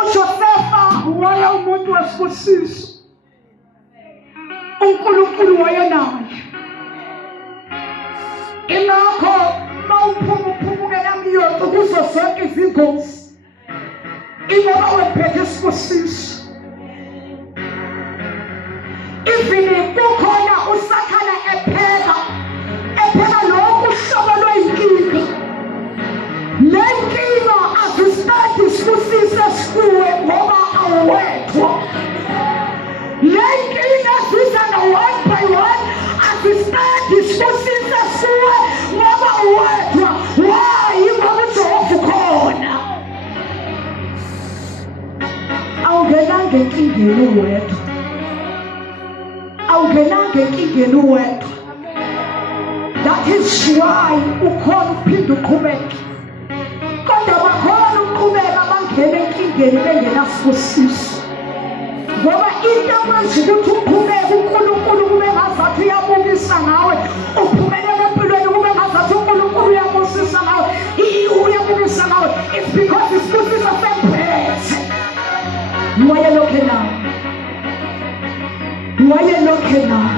uJosefa waya umuntu wesibusiso. uNkulunkulu wayenaye. Ingakho mawuphumukela miyonto kuzo zonke izingozi. Ingoba wephethe isibusiso. Even kukhona usathana epheka lokhu hlobo lweyinkinga. Le nkinga azisithathe isibusiso esikuwe ngoba awuwedwa. Le nkinga zizana one by one azisithathe isibusiso esikuwe ngoba awuwedwa. Why? Ngoba uJehova ukhona. Awungenanga enkingeni uwedwa. Awungenanga enkingeni uwedwa. That is why ukhona uphinde uqhubeke. Kodwa bakhona ukuqhubeka bangena enkingeni bengenasibusiso. Ngoba into ekwenza ukuthi uqhubeke uNkulunkulu kube ngazathi uyabukisa ngawe, uphumelele empilweni kube ngazathi uNkulunkulu uyabusisa ngawe, uyabukisa ngawe, it's because isibusiso semphethe. Wayelokhe nawe. Wayelokhe nawe.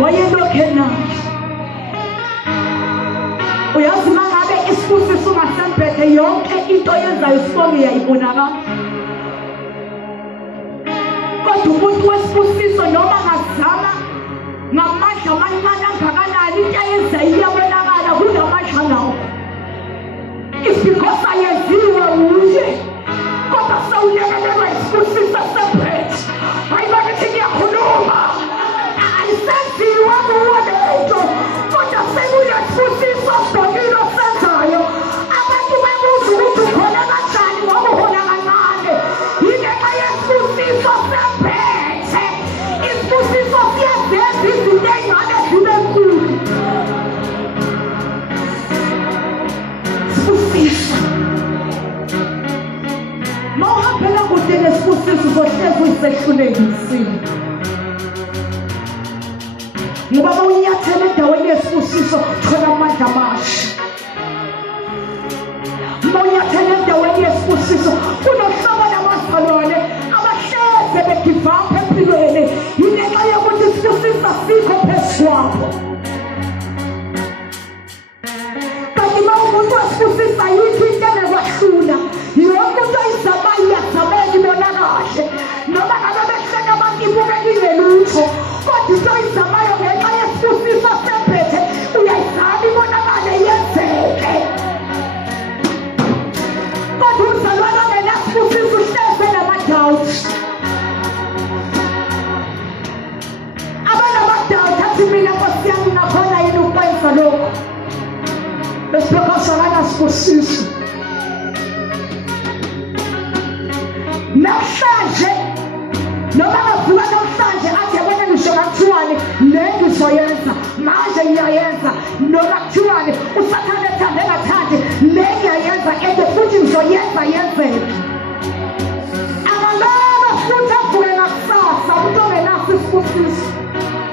Wayelokhe nawe. Uyazi mangabe isibusiso ungasemphethe yonke into yenzayo isibonge yayibonakala. Kodwa umuntu wesibusiso noma ngazama ngamandla amancane angakanani into ayenzayo iyabonakala kunamandla nawo. It's because ayenziwe uye. Kodwa sawuyekelelwa isibusiso semphethe. Hayibakithi ngiyakhuluma. Ayisenziwa kuwonento. Kodwa sekuyesibusiso sibonile osenzayo. Abantu bebuza ukuthi ukhona kanjani ngoba uhola kancane. Yingenxa yesibusiso semphethe. Isibusiso siyenza izinto ey'ngane zibe nkulu. Sibusiso. Mawuhambela kude nesibusiso uzohlezi uyisehlulekisile. Ngoba mawunyathela endaweni yesibusiso thola amandla amasha. Mawunyathela endaweni yesibusiso kunohlobo labazalwane abahleze begive up empilweni. Yingenxa yokuthi isibusiso asikho phezu kwabo. Kanti mawumuntu wesibusiso ayikho into engakwahlula. Yonke into ayizamayo iyazamela ibona kahle. Noma ngabe behleka abantu ibukeka ingelutho. Kodwa into ayizamayo ngenxa yesibusiso semphethe uyayizama ibonakale yenzeke. Kodwa umzalwane ongenasibusiso uhleze namadawuti. Abanamadawuti athi mina Nkosi yami ngakhona yini ukwenza lokho. Because akanasibusiso. Namhlanje noma ngavuka namhlanje athi yabona ngisho ngakuthiwani le ngizoyenza manje ngiyayenza noma kuthiwani usathane ethande engathandi le ngiyayenza ende futhi ngizoyenza yenzeke. Akalala futhi avuke ngakusasa umuntu ongenaso isibusiso.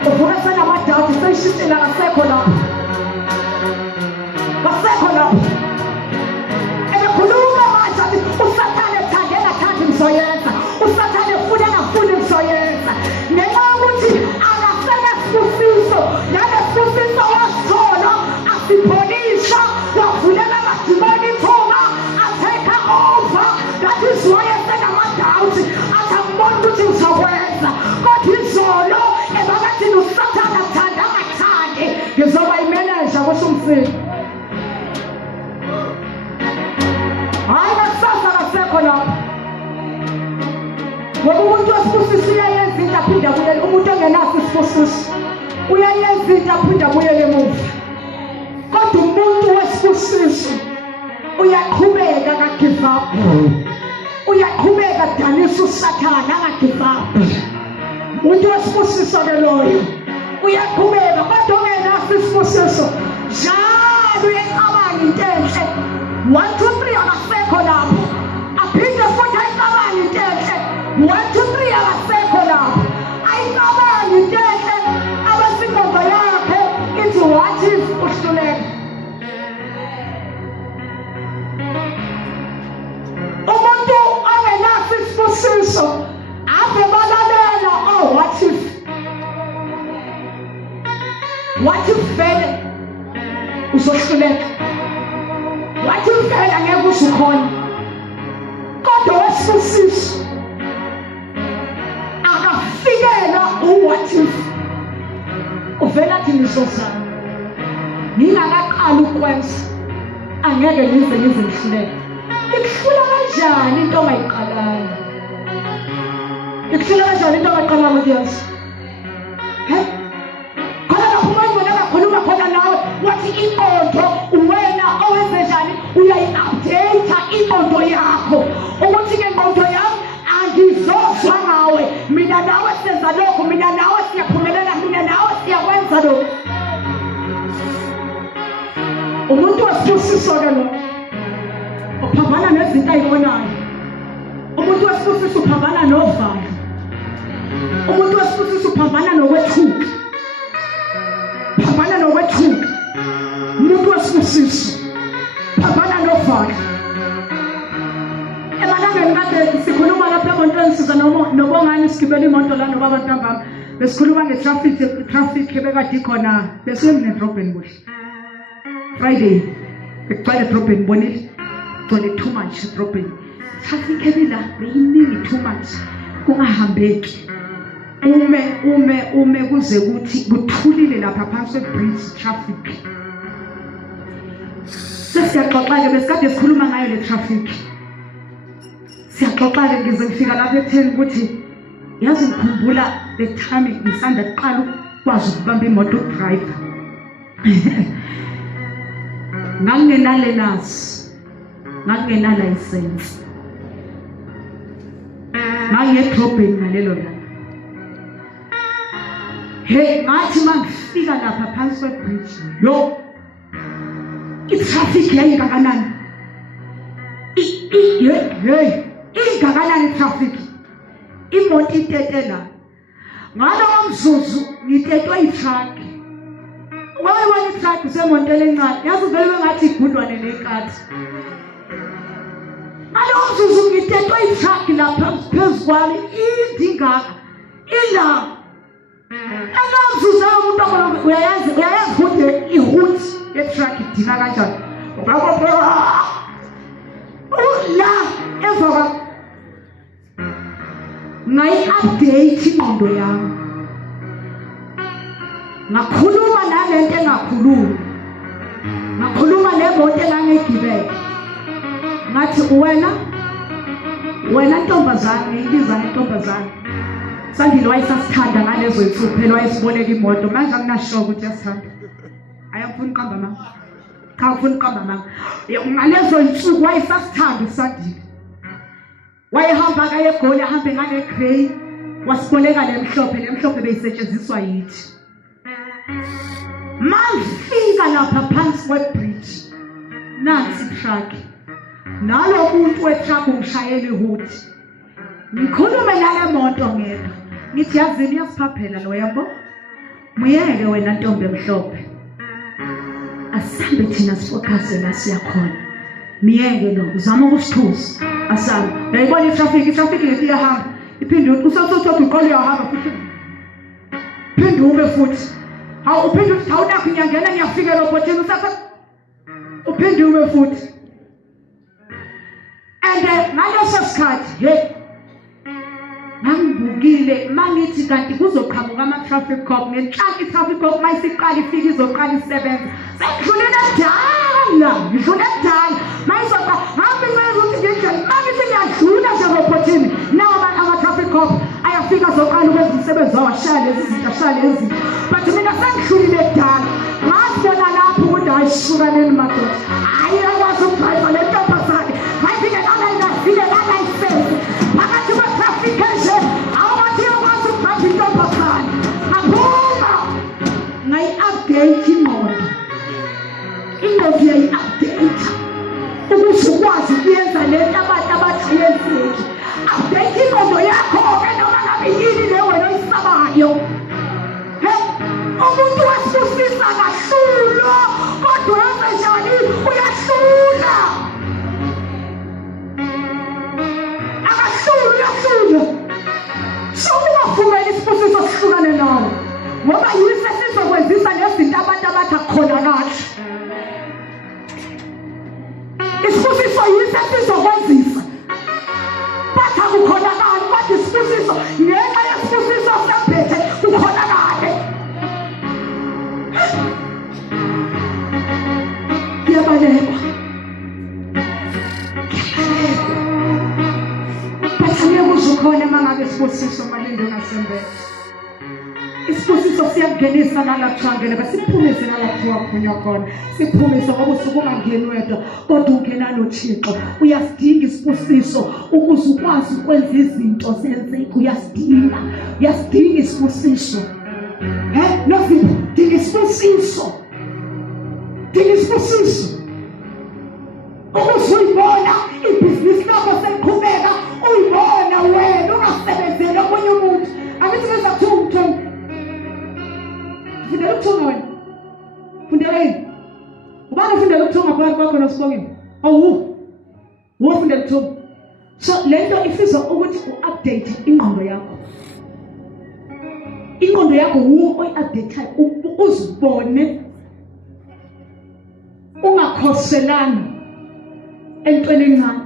Uvuka senamadawuti seyishintshile akasekho lapho. Kasekho lapho. Ebekhuluma manje athi usathane ethande engathandi ngizoyenza. Usathane futhi engafuni ngizoyenza. Ngenxa yokuthi akasena sibusiso. Nalesibusiso wasithola asipholisha wavulela amadimoni ithunga ateka over. That is why esenamadawuti athi angiboni ukuthi ngizokwenza. Kodwa izolo ebakathini usathane athanda angathandi ngizoba imeneja kusho umfile. Hayi kusasa kasekho lapho. Ngoba umuntu wesibusiso uyayenza into aphinde abuyele. Umuntu ongenaso isibusiso uyayenza into aphinde abuyele emuva. Kodwa umuntu wesibusiso uyaqhubeka akagive up. Uyaqhubeka adanisa usathane angagive up. Umuntu wesibusiso ke loyo uyaqhubeka kodwa ongenaso isibusiso njalo uyaqabanga into enhle. 1 2 3 akasekho lapho. Aphinde futhi ayicabanga into enhle. 1 2 3 akasekho lapho. Ayicabanga into enhle. Abasingomba yakhe ithi what if uhluleka. wesibusiso ave balalela. Oh, what if vele uzohluleka? What if vele angeke uzukhona? Kodwa wesibusiso akafikela what if uvela athi nizozama ngingakaqala ukwenza angeke ngize ngihluleke. Ikuhlula kanjani into ongayiqalanga? Ikuhlula kanjani into ongayiqalanga kuyazi? Khona lapho manje nakakhuluma khona nawe wathi inqondo wena owenze njani uyayi-update inqondo yakho ukuthi ke inqondo yami angizozwa ngawe, mina nawe senza lokho, mina nawe siyaphumelela, mina nawe siyakwenza lokho. Umuntu wesibusiso ke lo uphambana nezinto ayibonayo. Umuntu wesibusiso uphambana novalo. Umuntu wesibusiso uphambana nokwethuka. Phambana nokwethuka. Umuntu wesibusiso phambana novalo. Emalangeni kade sikhuluma lapha emontweni siza nobongani sigibela imoto la nobaba ntambama. Besikhuluma nge-traffic ebekade ikhona besemnedrobheni kuhle. Friday, bekugcwele edrobheni bonile. Kugcwele too much edrobheni. Traffic ebila beyiningi too much. Kungahambeki. Ume kuze kuthi kuthulile lapha phansi kwebridge traffic. Sesiyaxoxa-ke besikade sikhuluma ngayo le traffic. Siyaxoxa-ke ngize ngifika lapha ekutheni ukuthi yazi ngikhumbula the time ngisanda kuqala ukwazi ukubamba imoto driver. Ngangingenalearners, ngangingenalicense. Ngangedrobheni ngalelo langa. Hey, ngathi mangifika lapha phansi kwebridge, yo, i-traffic yayingakanani? Ingakanani i-traffic? Imoto itetela. Ngalowo mzuzu ngitetwe i-truck. Wayibona i-truck semontele encane. Yazi vele bengathi igudwane nekati. Ngalowo mzuzu ngitetwe i-truck lapha phezu kwami indingaka. Ila. Ngalowo mzuzu umuntu okhona uyayazi ukuthi i-hood ye-truck idinga kanjani. La emva ngayi-update ingqondo yami. Ngakhuluma nalento engakhulumi. Ngakhuluma nemoto engangigibele. Ngathi wena ntombazane, ngiyibiza ngentombazane. Sandile wayesasithanda ngalezo zinsuku phela wayesiboleka imoto. Manje anginasho ukuthi uyasithanda. Ayafuna uqamba mama. Cha ufuna uqamba mama. Ngalezo zinsuku wayesasithanda uSandile. Wayehamba kaye eGoli ahambe ngale grey wasiboleka lemhlophe beyisetshenziswa yithi. Mangifika lapha phansi kwebridge nansi truck. Nalo muntu wetruck ungishayela ihood. Ngikhulume nale moto ngeke. Ngithi yazini yasiphaphela lo yabo. Muyeke wena ntombi emhlophe. Asambe thina sifocuse la siyakhona. Miyeke lo uzama ukusithusa. Asambe. Uyayibona i-traffic lethi iyahamba. Iphinde usathothi uqole uyahamba futhi. Phinde ume futhi. Hawu uphinde uthi awunakho ngiyangena ngiyafika lobhotheni usathatha. Uphinde ume futhi. And ngaleso sikhathi ngangibukile mangithi kanti kuzoqhamuka ama-traffic cop ngenhlanhla i-traffic cop mayisiqala ifika izoqala isebenza. Sengidlule kudala mayizoqa ngabe ngenza ukuthi ngendlela mangithi ngiyadlula nje robhothini nawo ama-traffic cop ayafika zoqala ukwenza umsebenzi wawashaya lezi zinto ashaya lezi zinto. But mina sengidlulile kudala ngazibona lapho ukuthi hayi shukaneni madoda hayi akwazi ukudrayiva le ntombazane ayifike nangayifike nangayisezi phakathi kwe-traffic nje awubathi akwazi ukudrayiva intombazane aphuma ngayi-update ingqondo uyayi-update ukuthi ukwazi ukuyenza lento abantu abathi yenzeki. Update ingqondo yakho-ke noma ngabe yini le wena oyisabayo. Umuntu wasifisa kahlula kodwa yenza njani uyahlula. Akahlula so ungavumeli isibusiso sihlukane nawe ngoba yise sizokwenzisa nezinto abantu abathi akukhona kahle. Isibusiso yise sizokwenzisa bathi akukhona kahle kodwa isibusiso ngenxa yesibusiso semphethe kukhona kahle. Kuyabalekwa ukhona mangabe isibusiso malendo nasembele. Isibusiso siyakungenisa nalapha basiphumise nalapha waphunya khona. Siphumise ngoba usuke ungangeni wedwa kodwa ungena noThixo. Uyasidinga isibusiso ukuze ukwazi ukwenza izinto zenzeke. Uyasidinga isibusiso. Nothing. Dinga isibusiso. Ukuze uyibona ibhizinisi lakho seliqhubeka, uyibona wena ungasebenzeli omunye umuntu. Angithi bese kuthiwa umthombo. Fundela ukuthunga wena. Fundela yini? Ubani ufundela ukuthunga phakathi kwakho noSibongile? Ufundela ukuthunga. So lento ifisa ukuthi u-update ingqondo yakho. Ingqondo yakho uyi-update uzibone ungakhoselana entweni encane.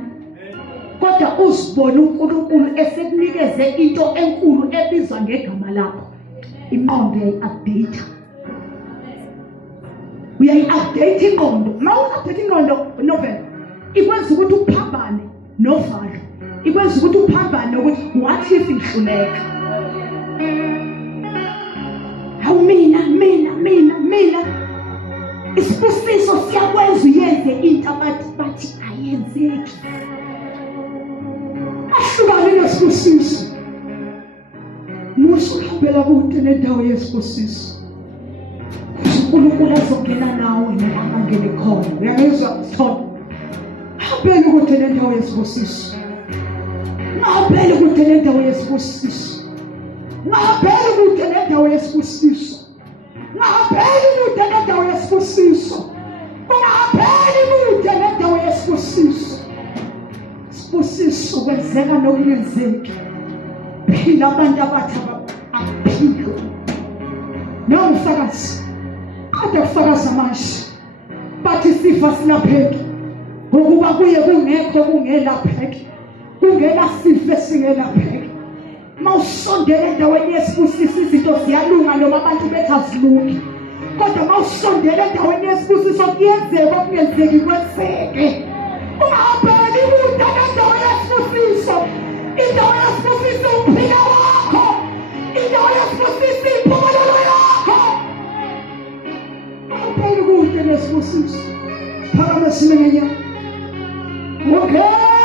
Kodwa uzibone uNkulunkulu esekunikeze into enkulu ebizwa ngegama lakho. Ingqondo uyayi-update. Uyayi-update ingqondo. Uyi-update ingqondo novel. Ikwenza ukuthi uphambane novalo. Ikwenza ukuthi uphambane ukuthi what if ihluleka. Hawu mina. Isibusiso siyakwenza uyenze into bathi ayenzeki. Ahlukane nesibusiso. Musu uhambela kude nendawo yesibusiso. uNkulunkulu azongena nawe noma ngene khona. Uyayizwa Sithole? Hambela kude nendawo yesibusiso. Hambela kude nendawo yesibusiso. Hambela kude nendawo yesibusiso. Ungahambeli kude nendawo yesibusiso. Isibusiso kwenzeka nokungenzeki. Phila abantu abathi aphile. Nomsakazi. Kade kusakaza manje. Bathi sifa silapheki. Ngokuba kuye kungekho kungelapheki. Kungena sifa esingelapheki. Mawusondela endaweni yesibusiso izinto ziyalunga noma abantu bethi azilungi. Kodwa mawusondela endaweni yesibusiso kuyenzeka okungenzeki kwenzeke. Ungahambeli kude nendawo yesibusiso. Indawo yesibusiso uphila wakho. Indawo yesibusiso impumelelo yakho. Ungahambeli kude nesibusiso. Phakama simenye. Okay.